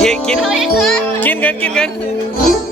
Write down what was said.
给给给给给给